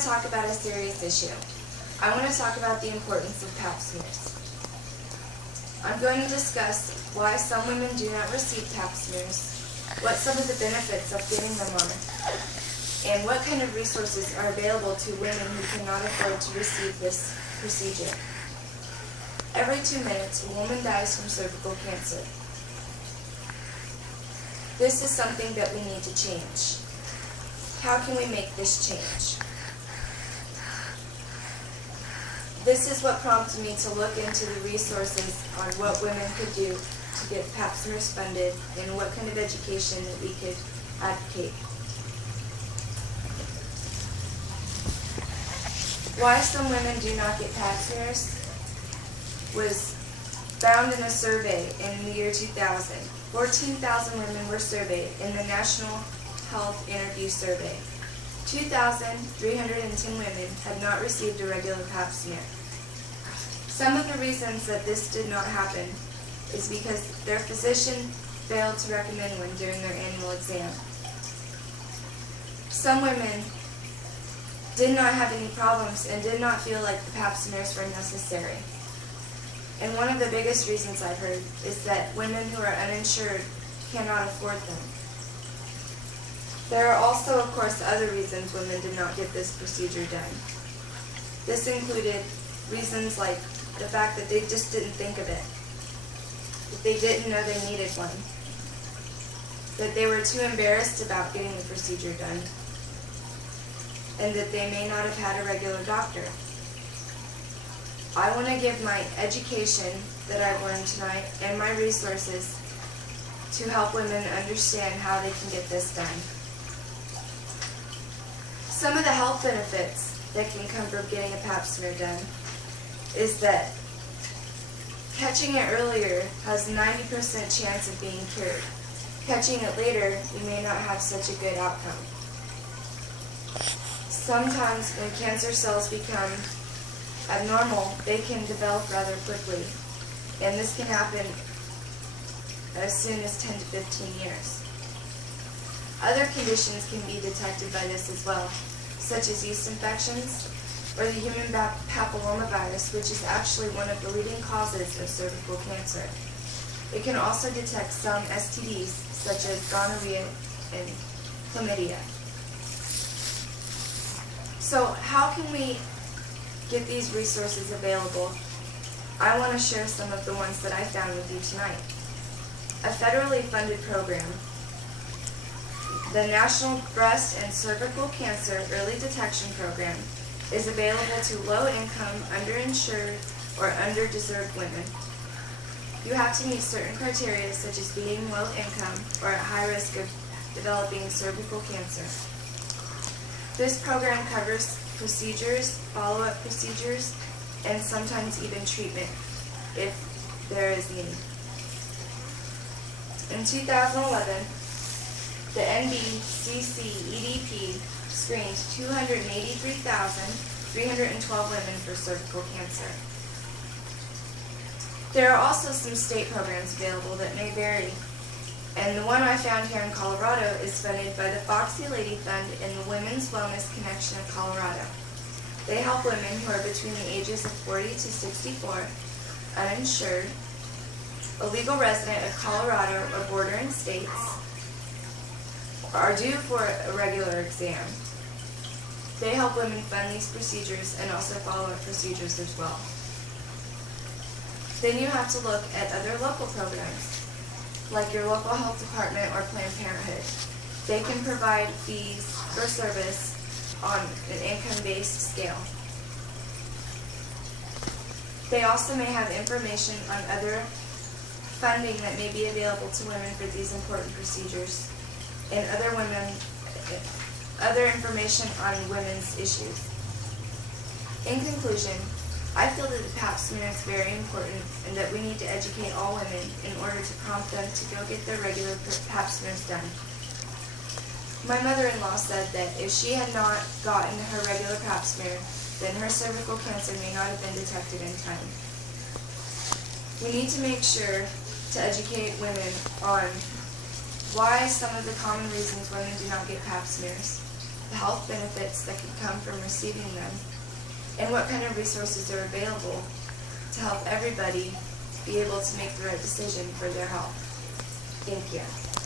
to talk about a serious issue. I want to talk about the importance of pap smears. I'm going to discuss why some women do not receive pap smears, what some of the benefits of getting them are, and what kind of resources are available to women who cannot afford to receive this procedure. Every 2 minutes, a woman dies from cervical cancer. This is something that we need to change. How can we make this change? This is what prompted me to look into the resources on what women could do to get pap smears funded and what kind of education that we could advocate. Why some women do not get pap smears was found in a survey in the year 2000. 14,000 women were surveyed in the National Health Interview Survey. 2,310 women had not received a regular pap smear. Some of the reasons that this did not happen is because their physician failed to recommend one during their annual exam. Some women did not have any problems and did not feel like the pap smears were necessary. And one of the biggest reasons I've heard is that women who are uninsured cannot afford them. There are also, of course, other reasons women did not get this procedure done. This included reasons like the fact that they just didn't think of it, that they didn't know they needed one, that they were too embarrassed about getting the procedure done, and that they may not have had a regular doctor. I want to give my education that I've learned tonight and my resources to help women understand how they can get this done. Some of the health benefits that can come from getting a pap smear done is that catching it earlier has a 90% chance of being cured. Catching it later, you may not have such a good outcome. Sometimes when cancer cells become abnormal, they can develop rather quickly, and this can happen as soon as 10 to 15 years. Other conditions can be detected by this as well, such as yeast infections or the human papillomavirus, which is actually one of the leading causes of cervical cancer. It can also detect some STDs, such as gonorrhea and chlamydia. So how can we get these resources available? I want to share some of the ones that I found with you tonight. A federally funded program, the National Breast and Cervical Cancer Early Detection Program, is available to low-income, underinsured, or underdeserved women. You have to meet certain criteria such as being low income or at high risk of developing cervical cancer. This program covers procedures, follow-up procedures, and sometimes even treatment if there is need. In 2011, the NBCC EDP screened 283,312 women for cervical cancer. There are also some state programs available that may vary, and the one I found here in Colorado is funded by the Foxy Lady Fund and the Women's Wellness Connection of Colorado. They help women who are between the ages of 40 to 64, uninsured, a legal resident of Colorado or bordering states, are due for a regular exam. They help women fund these procedures and also follow-up procedures as well. Then you have to look at other local programs, like your local health department or Planned Parenthood. They can provide fees for service on an income-based scale. They also may have information on other funding that may be available to women for these important procedures, and other information on women's issues. In conclusion, I feel that the pap smear is very important and that we need to educate all women in order to prompt them to go get their regular pap smears done. My mother-in-law said that if she had not gotten her regular pap smear, then her cervical cancer may not have been detected in time. We need to make sure to educate women on why some of the common reasons women do not get pap smears, the health benefits that could come from receiving them, and what kind of resources are available to help everybody be able to make the right decision for their health. Thank you.